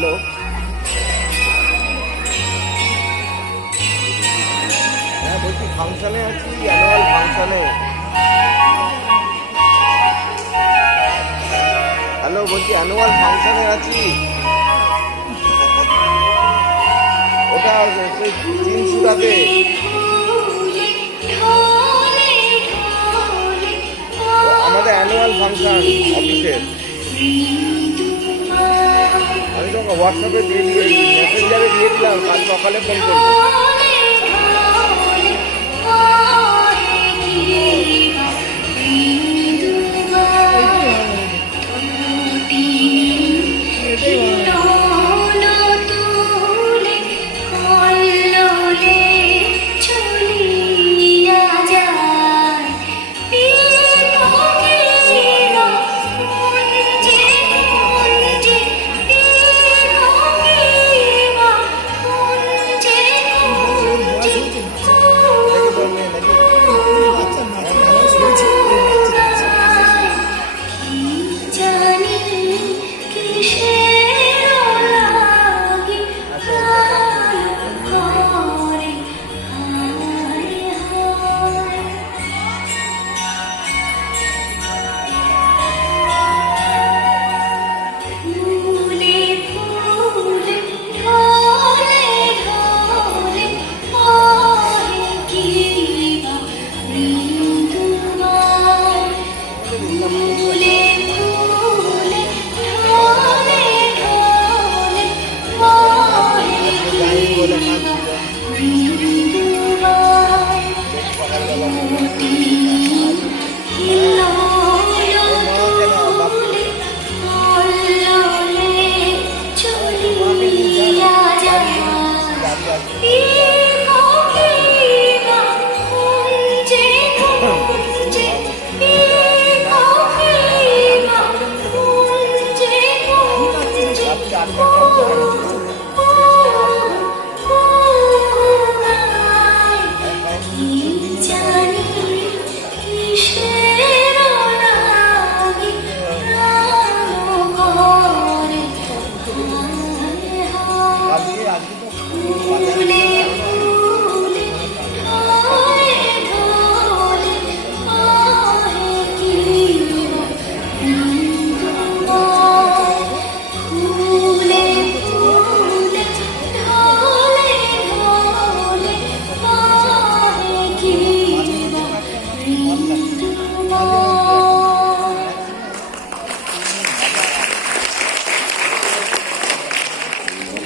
Hello, হ্যাঁ বলছি ফাংশানে আছি, অ্যানুয়াল ফাংশানে। হ্যালো, বলছি অ্যানুয়াল ফাংশানে আছি। ওটা সেই চিনসুরাতে। আমাদের অ্যানুয়াল ফাংশন অফিসের। আমি তোমাকে হোয়াটসঅ্যাপে দিয়ে দিয়ে মেসেঞ্জারে দিয়ে দিলাম, কাল সকালে ফোন করবো। এটাই